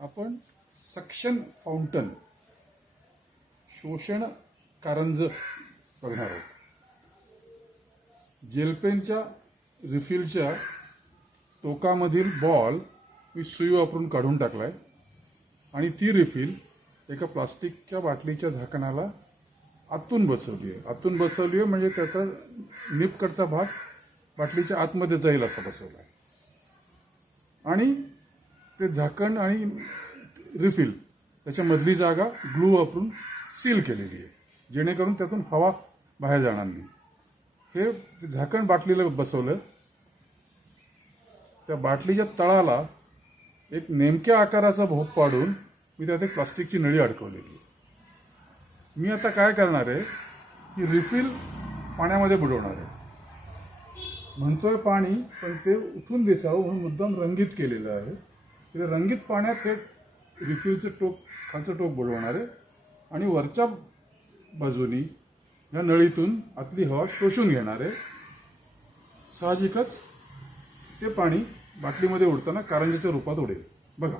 आपण suction fountain शोषण कारंज बघणार आहोत. जेलपेनच्या रिफिलच्या टोकामधील बॉल मी सुई वापरून काढून टाकलाय आणि ती रिफिल एका प्लास्टिकच्या बाटलीच्या झाकणाला आतून बसवली आहे. आतून बसवली आहे म्हणजे त्याचा निपकडचा भाग बाटलीच्या आतमध्ये जाईल असा बसवला आहे आणि ते झाकण आणि रिफिल त्याच्यामधली जागा ग्लू वापरून सील केलेली आहे जेणेकरून त्यातून हवा बाहेर जाणार नाही. हे झाकण बाटलीला बसवलं. त्या बाटलीच्या तळाला एक नेमक्या आकाराचा भोक पाडून मी त्यात एक प्लास्टिकची नळी अडकवलेली आहे. मी आता काय करणार आहे की रिफिल पाण्यामध्ये बुडवणार आहे. म्हणतोय पाणी पण ते उठून दिसावं म्हणून मुद्दाम रंगीत केलेलं आहे. ते रंगीत पाण्यात हे रिफिलचं टोक खालचं टोक बुडवणार आहे आणि वरच्या बाजूनी या नळीतून आतली हवा शोषून घेणार आहे. साहजिकच ते पाणी बाटलीमध्ये उडताना कारंजाच्या रूपात उडेल. बघा.